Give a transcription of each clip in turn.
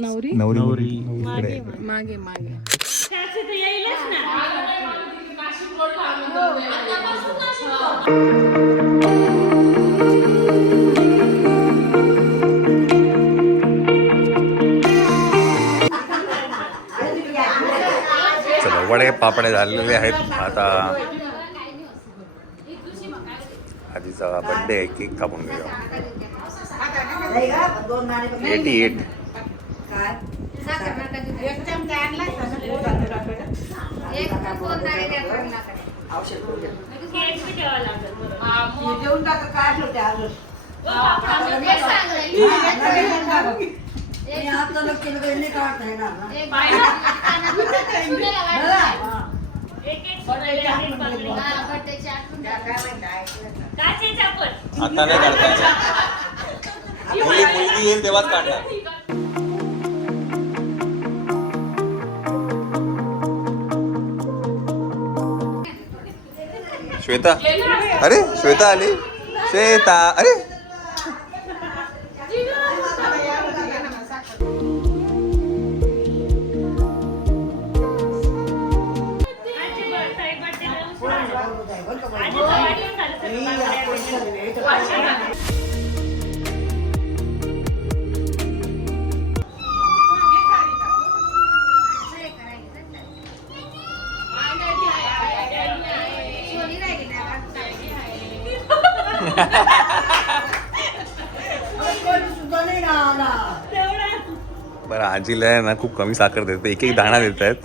नवरी नवरी मागे मागे चला वडे पापडे झालेले आहेत. आता आजीचा बर्थडे आहे, केक कापून घेऊया. 88. आता नाही काढतायचं, मुलगी येईल तेव्हाच काढणार. श्वेता, अरे श्वेता आली. श्वेता, अरे बरं, आजीला आहे ना खूप कमी साखर देते, एक एक दाणा देत आहेत.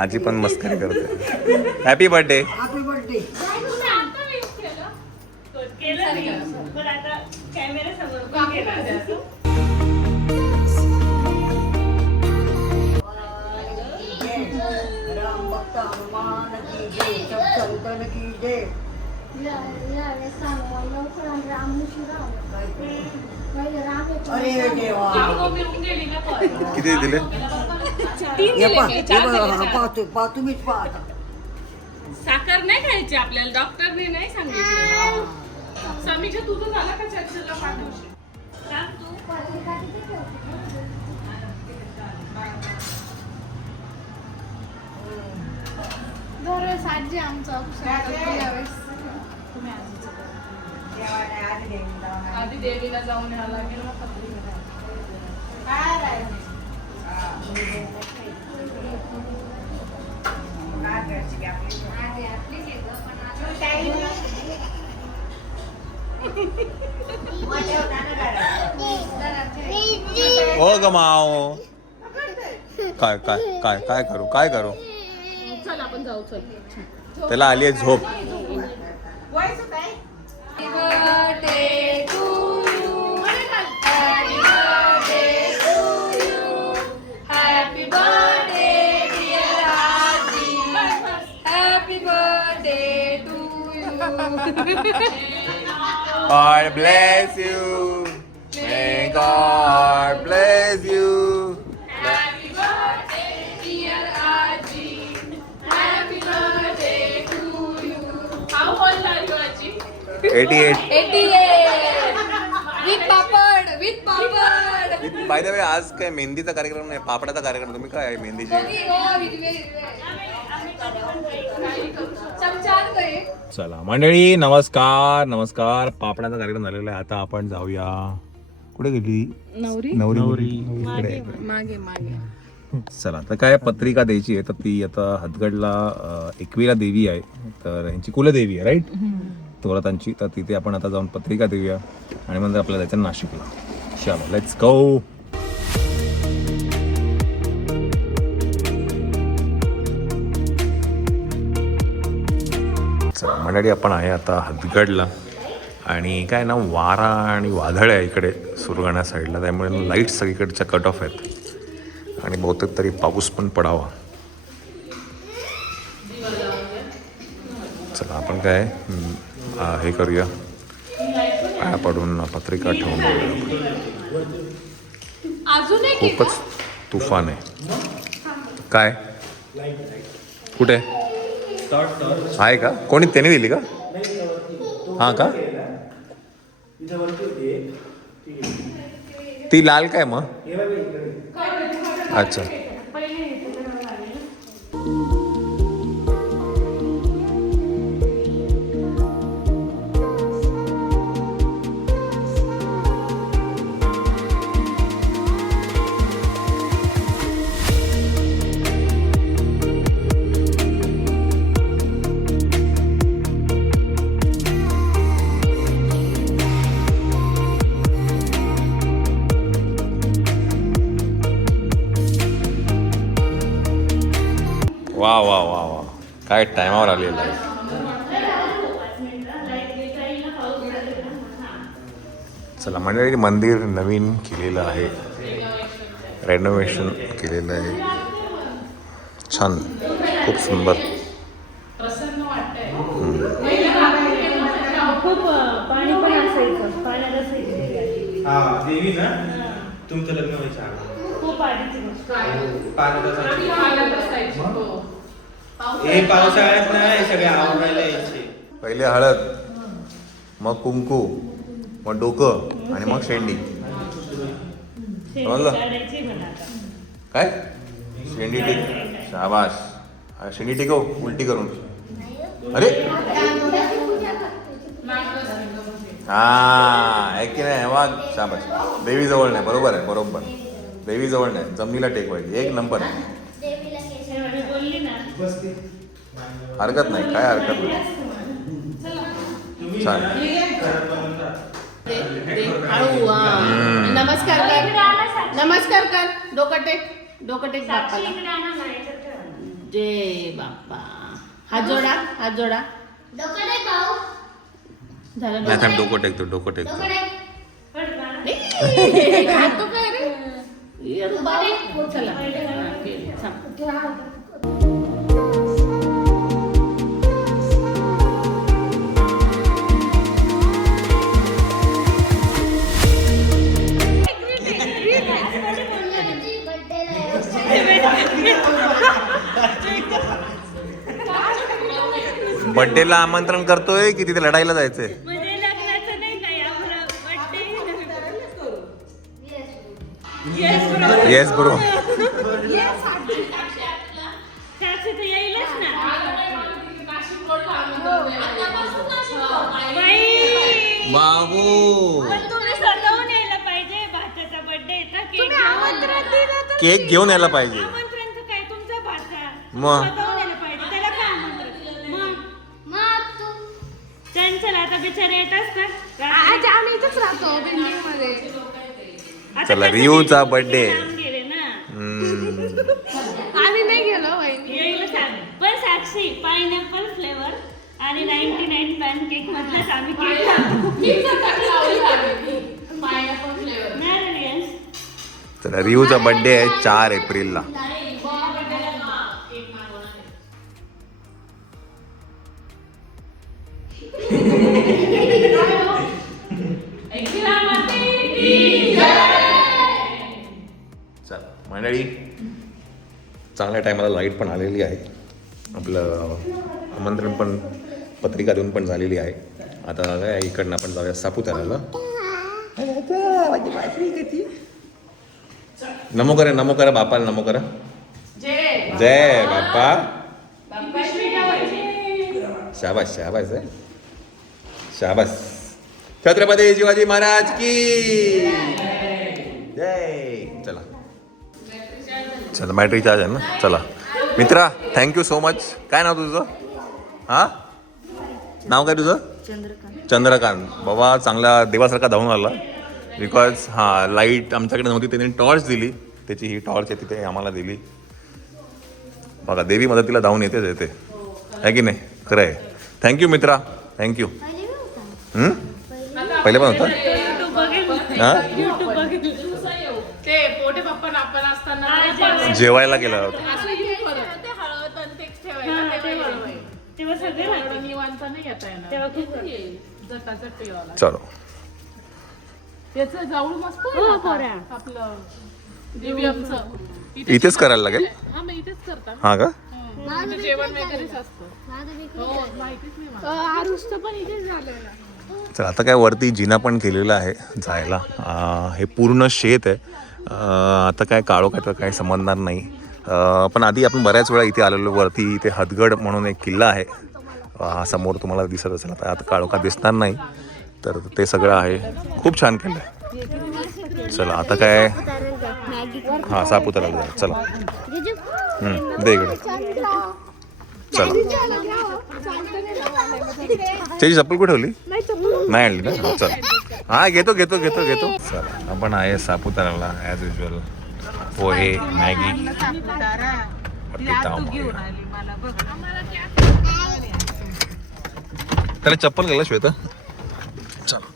आजी पण मस्करी करते. Happy birthday. किती दिले? साखर नाही खायची आपल्याला, डॉक्टरने नाही सांगितलं. समीक्षा तुझं झालं का? चर्चेला पाठवशील साजी आमचं आधी देवीला जाऊन यावं लागेल ना. ओ गमाओ, काय काय काय काय करू, काय करू? चल आपण जाऊ. चल, त्याला आली आहे झोप. God bless you. May God bless you. Happy birthday, dear Aji. Happy birthday to you. How old are you, Aji? 88. 88. With papad, with papad. By the way, आज काय मेहंदीचा कार्यक्रम नाही, पापडाचा कार्यक्रम. तुम्ही काय मेहंदीची? चला मंडळी, नमस्कार नमस्कार. पापडाचा कार्यक्रम झालेला आहे. आता आपण जाऊया. कुठे गेली नवरी? नवरी मागे मागे. चला, तर काय पत्रिका द्यायची आहे. तर ती आता हदगडला एकविरा देवी आहे, तर यांची कुलदेवी आहे, राईट? थोरातांची. तर तिथे आपण आता जाऊन पत्रिका देऊया आणि नंतर आपल्याला जायचं नाशिकला. चलो, लेट्स गो. चला मंडळी, आपण आहे आता हदगडला. आणि काय ना, वारा आणि वादळ आहे इकडे सुरगाणा साईडला, त्यामुळे लाईट्स सगळीकडच्या कट ऑफ आहेत आणि बहुतेक तरी पाऊस पण पडावा. चला आपण काय हे करूया, पाया पडून पत्रिका ठेवून देऊया. खूपच तुफान आहे. काय कुठे आहे का? कोणी त्याने दिली का? हां का? ती लाल काय मग? अच्छा. वा वा वा वा, काय टायमावर आलेलं आहे. चला मंडळी, मंदिर नवीन केलेलं आहे, रेनोव्हेशन केलेलं आहे, छान, खूप सुंदर. प्रसन्न वाटतंय. खूप पाणी पण असायचं, पाण्यात असायचं. हा देवी ना, तुमचं लग्न व्हायचं आधी. खूप आधीची गोष्ट. पाण्यात असायची. पाण्यात असायची, हो. हे पावसाळ्यात ना हे सगळे आवडायला यायचे. पहिले हळद, मग कुंकू, मग डोकं आणि मग शेंडी. समजलं? काढायची म्हणा आता. काय शेंडी टेक, शाबाश. शेंडी टेकव उलटी करून. अरे हा, आहे की नाही? वाघ, शाबाश. देवी जवळ नाही, बरोबर आहे, बरोबर. देवी जवळ नाही, जमिनीला टेकवायची. एक नंबर. मी बोलली ना. हरकत नाही, काय हरकत नाही. छान. नमस्कार कर, नमस्कार कर. डोकं टेक बाप्पाला. जय बाप्पा. हात जोडा, हात जोडा. झालं नाही थांब, डोकं टेकतो, डोकं टेकतो. खातो काय रे? ये बाबा, चला. हा, केलं. थांब. बर्थडेला आमंत्रण करतोय की तिथे लढायला जायचंय? म्हणजे लग्नाचं नाही काही आपलं birthday. Yes bro. साक्षी तर येईलच ना. बाबू, पण तुम्ही स्वतःहून यायला पाहिजे. भाच्याचा बर्थडे केक घेऊन यायला पाहिजे. आमंत्रणचं काय, तुमचा भाचा मग? स्वतःहून यायला पाहिजे. त्याला काय आमंत्रण? मग चंचल आता बिचारे येत असतात. आज आम्ही इथंच राहतो बिल्डिंग मध्ये. आता चला, कसं रियूचा ते birthday. लांब गेले ना. आम्ही नाही गेलो वहिनी. येईल सांग. पण साक्षी पायनॅपल फ्लेवर आणि 99 पॅनकेक मधलाच आम्ही केक चला, रियूचा बर्थडे आहे 4 एप्रिलला. चला मंडळी, चांगल्या टायमाला लाईट पण आलेली आहे. आपलं आमंत्रण पण, पत्रिका देऊन पण झालेली आहे. आता काय इकडनं आपण जाऊया सापुताऱ्याला. नमो करा बापाला, नमो करा. जय बाप्पा. शाबाश शाबाश आहे, शाबाश. छत्रपती शिवाजी महाराज की जय. चला चला, बॅटरी चार्ज आहे ना. चला मित्रा, थँक्यू सो मच. काय नाव तुझं? हा, नाव काय तुझं? चंद्रकांत. बाबा चांगला देवासारखा धावून आला. बिकॉज हां, लाईट आमच्याकडे नव्हती, त्यांनी टॉर्च दिली. त्याची ही टॉर्च आहे तिथे आम्हाला दिली. बघा, देवी मदतीला धावून येतेच येते, आहे की नाही? खरं आहे. थँक्यू मित्रा, थँक्यू. पहिले पण होतं हां, ते पोटे पप्पा आपण असताना जेवायला गेला होता. हळद आणि तेच ठेवायला. तेव्हा सगळे राहते. निवांत नाही येता येणार. तेव्हा खूप झटाझट ठेवायला. चलो, त्याचं जाऊळ मस्त आहे हो, ना आता. पोऱ्या. आपलं दिव्यमचं इथेच करायला लागेल. हा, मग इथेच करतात. हां का? जेवण वगैरेच असतं. हो, माहितीच नाही मला. आरुषचं पण इथेच झालं. तर आता काय वरती जिना पण केलेला आहे जायला. हे पूर्ण शेत आहे. आता काय काळोखात काय समजणार नाही. पण आधी आपण बऱ्याच वेळा इथे आलेलो. वरती इथे हदगड म्हणून एक किल्ला आहे. समोर तुम्हाला दिसत असेल. आता काळोखात दिसणार नाही. तर ते सगळं आहे. खूप छान केलं आहे. चला आता काय हां सापुताराला जाऊ. चला दे इकडे. चला त्याची चप्पल कुठे ठेवली? नाही आणली ना. चल हा घेतो. चला आपण आहे सापुताराला ॲज युजल. पोहे, मॅगी, त्याला चप्पल गेला श्वेता. चला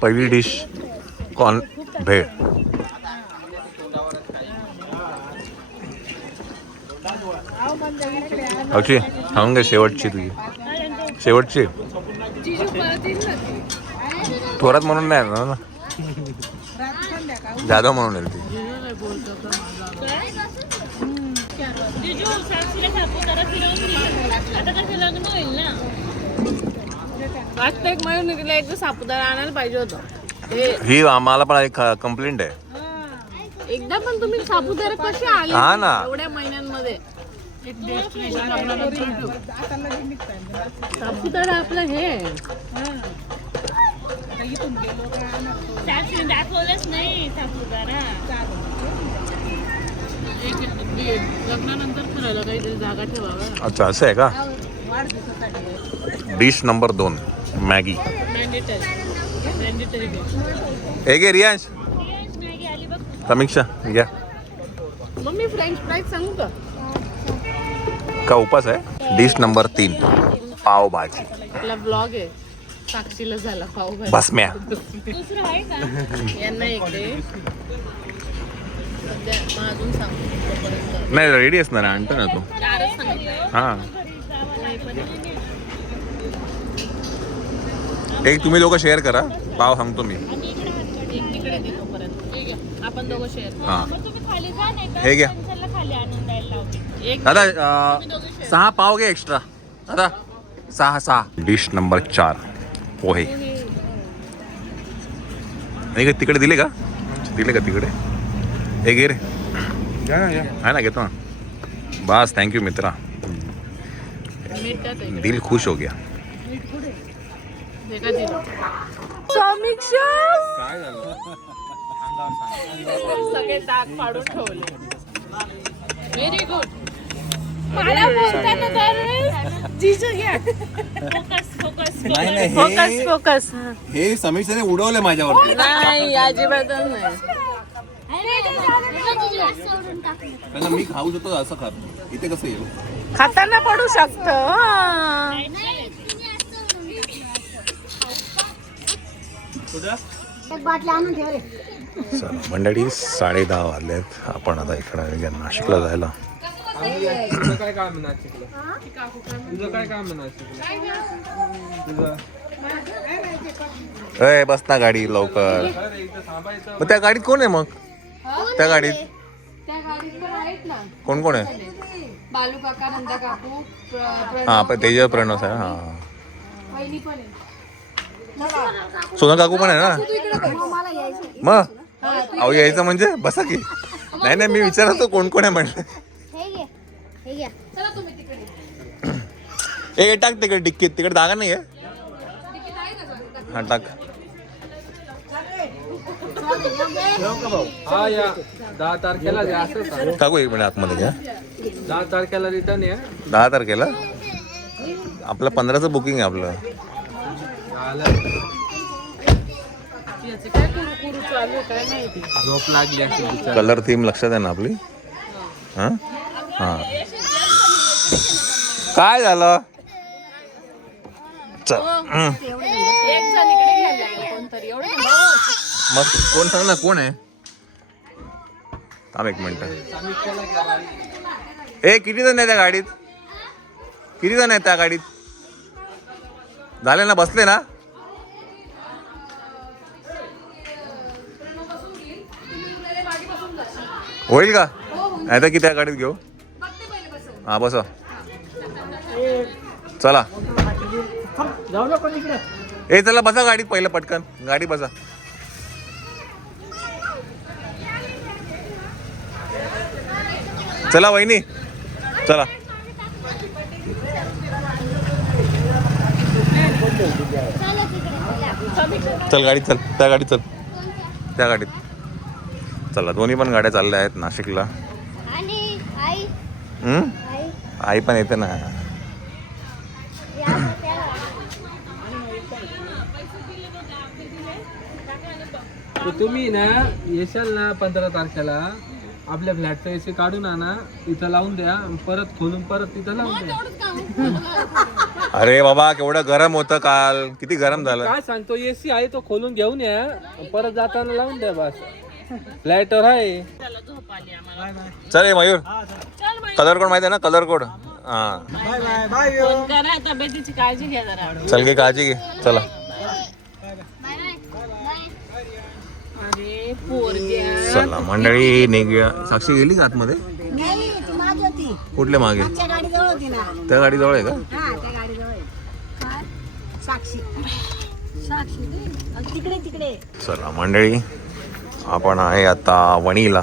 पहिली डिश कॉर्न भेळ. अक्षय सांगून घे शेवटची तुझी. शेवटची थोरात म्हणून नाही येणार ना. जाधव म्हणून येईल ती. जिजू साक्षीला सापुतारा फिरवून घे. आता कसं लग्न होईल ना. वाटतं एक महिना निघाला एकदा सापुतारा आणायला पाहिजे होतं. ही आम्हाला पण एक कंप्लेंट आहे. एकदा पण तुम्ही सापुतारा कसे आले हा ना. एवढ्या महिन्यांमध्ये. सापुतारा आपलं हे साक्षी दाखवलंच नाही सापुतारा. लग्नानंतर फिरायला काहीतरी जागा ठेवावं. अच्छा असं आहे का. Dish number 2 Maggi. मॅन्डेटरी हे घे रियांश. मॅगी आली बघ. समीक्षा घ्या. मग मी फ्रेंच फ्राईज सांगू का उपास आहे. Dish number 3 pav bhaji. आपला ब्लॉग आहे. साक्षीला झाला पावभाजी. भस्म्या. दुसरं आहे का? यांना इकडे मग अजून सांगू. नाही रेडी असणार आणतो ना तू. चारच सांगितलं. हां एक तुम्ही लोक शेअर करा. पाव सांगतो मी. एक तिकडे देतो परत. हे घ्या. आपण दोघं शेअर. हां मग तुम्ही खाली जा नाही तर हे घ्या. त्यांच्याला खाली आणून द्यायला लावते. एक दादा 6 पाव घे एक्स्ट्रा. दादा 6. डिश नंबर 4 पोहे. नाही का तिकडे दिले का तिकडे. हे घे रे. आहे ना घेतो ना. बस थँक्यू मित्रा. मिनिटात आहे. दिल खुश हो गया. हे का दिलं? समीक्षा सगळे दाग पाडून ठेवले. Very good. मला बोलताना तर जिजू घ्या. फोकस. हे समीक्षाने उडवले माझ्यावरती. नाही अजिबात नाही. त्यांना मी खाऊ शकतो असं खात. इथे कसं येईल. खाताना पडू शकतं. चला मंडळी 10:30 वाजलेत. आपण आता इकडे नाशिकला जायला. तुझं काय काम आहे नाशिकला? तुझं काय काम आहे नाशिकला? तुझं अय बस ना गाडी लवकर. अरे इथं थांबायचं. मग त्या गाडीत कोण आहे मग. त्या गाडीत त्या गाडीत पण आहेत ना. कोण आहे. बालू काका, नंदा काकू, हां पण तेज प्रणव आहे. हां वहिनी पण आहे. सोना काकू पण आहे ना. मग अहो यायचं म्हणजे बसा की. नाही मी विचारतो कोण आहे म्हणलं. चला तुम्ही तिकडे. ए टाक तिकडे डिक्कीत. तिकडे जागा नाही आहे. हा टाक. हा या 10 तारखेला या असं सांग. टाकू 1 मिनिट आतमध्ये घ्या. 10 तारखेला रिटर्न या. 10 तारखेला आपलं 15चं बुकिंग आहे आपलं. याचे काय कुरू चालू आहे काय माहिती. झोप लागली असेल. कलर थीम लक्षात आहे ना आपली. हां हां काय झालं. चल एक जण इकडे घ्यायला लागलं कोणतरी. एवढं मग कोण सांग ना कोण आहे. थांब 1 मिनिट. ए किती जण आहे त्या गाडीत. किती जण आहेत त्या गाडीत. झाले ना बसले ना. होईल का नाही तर की त्या गाडीत घेऊ. हा बसा. चला ए चला बसा गाडीत पहिलं पटकन गाडी बसा. चला वहिनी चला. चल गाडीत चल त्या गाडीत चल त्या गाडीत. चला दोन्ही पण गाड्या चालल्या आहेत नाशिकला. आई पण येते ना. तुम्ही ना येशाल ना 15 तारखेला आपल्या फ्लॅटचा एसी काढून आणा इथं लावून द्या परत खोलून परत तिथं लावून द्या. अरे बाबा केवढं गरम होतं काल किती गरम झालं. काय सांगतो एसी आहे तो खोलून घेऊन या परत जाताना लावून द्या बस. फ्लॅटवर आहे. चल ये मयूर कलर कोड माहिती आहे ना कलर कोड. हा फोन करा तब्येतीची काळजी घ्या जरा. चल घे काळजी घे चला. अरे पोरग्या चला मंडळी निघूया. साक्षी गेली का आतमध्ये. कुठल्या मागे त्या गाडी जवळ आहे का. चला मंडळी आपण आहे आता वणीला.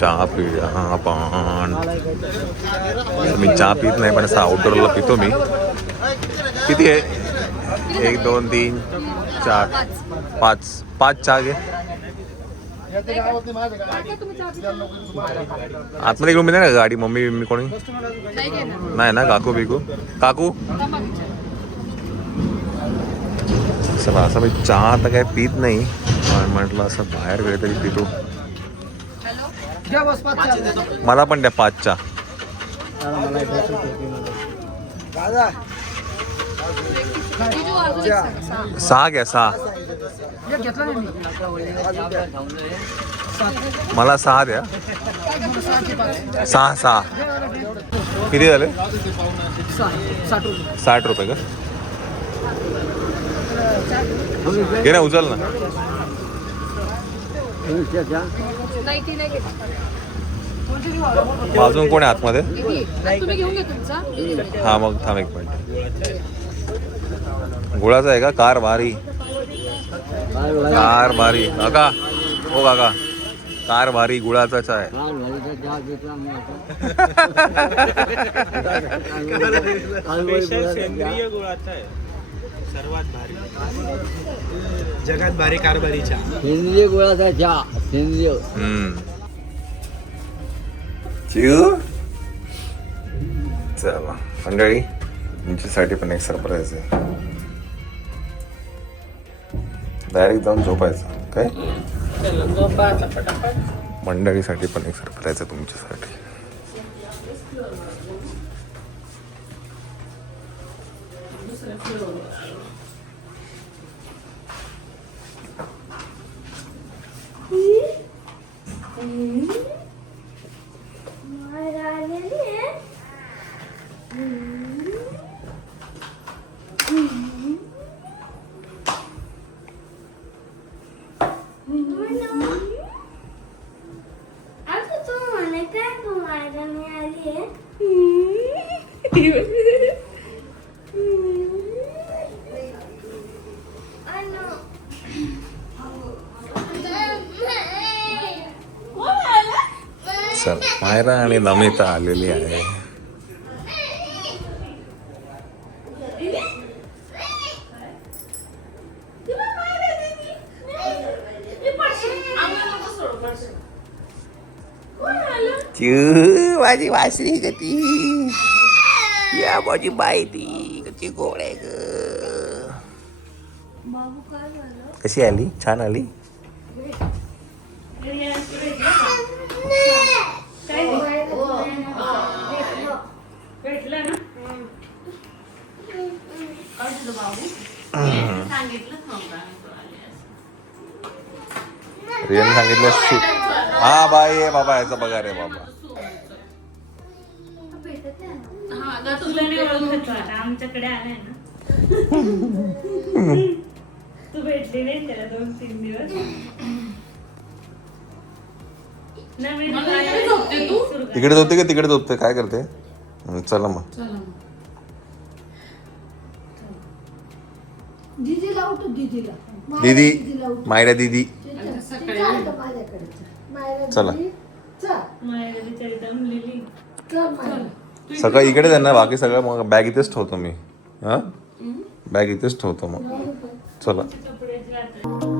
चहा पिऊया आपण. मी चहा पित नाही पण असं आउटडोरला पितो मी. किती आहे 1 2 3 4 5 चहा घे. आतमध्ये घेऊन ना गाडी मम्मी बिम्मी कोणी नाही ना. काकू बिकू काकू चला. असं मी चहा आता काय पित नाही पण म्हटलं असं बाहेर गेले तरी पितो. मला पण द्या 5 चहा. 6 घ्या 6. मला 6 द्या. 6 किती झाले 60 रुपये का. घे ना उचल ना. अजून कोण आहे आतमध्ये. हा मग थांब 1 मिनिट. गुळाचा आहे का. कार भारी काका हो काका कार भारी गुळाचाच आहे. सेंद्रिय गुळाचा आहे सर्वात भारी. जगात भारी कारभारी चहा सेंद्रिय गुळाचा चहा सेंद्रिय. चला मंडळी तुमच्यासाठी पण एक सरप्राईज आहे. डायरेक्ट जाऊन झोपायचं काय. मंडळीसाठी पण एक सरप्राईज आहे तुमच्यासाठी. चल मायरा आणि नमिता आलेली आहे. माझी वासरी कती या माझी बाई ती कशी गोड आहे ग. कशी आली छान आली. रियाने सांगितलं हा बाई आहे बाबा याचा पगार आहे बाबा. तुला नाही ओळखत आता आमच्याकडे आलाय ना. तू भेटली नाही त्याला 2-3 दिवस. नवीन मला इकडे झोपते तू सुरू कर. तिकडे झोपते का तिकडे झोपते काय करते चला मग चला मग. दीदीला उठव दीदीला दीदी दीदीला उठव मायरा दीदी आता सकाळी माझ्याकडे मायरा चला. दीदी चल मायरा बिचारी दमलेली. चल मायरा सकाळी इकडे त्यांना बाकी सगळं मग बॅग इथेच ठेवतो मी हा बॅग इथेच ठेवतो मग चला कपड्याची रात्र.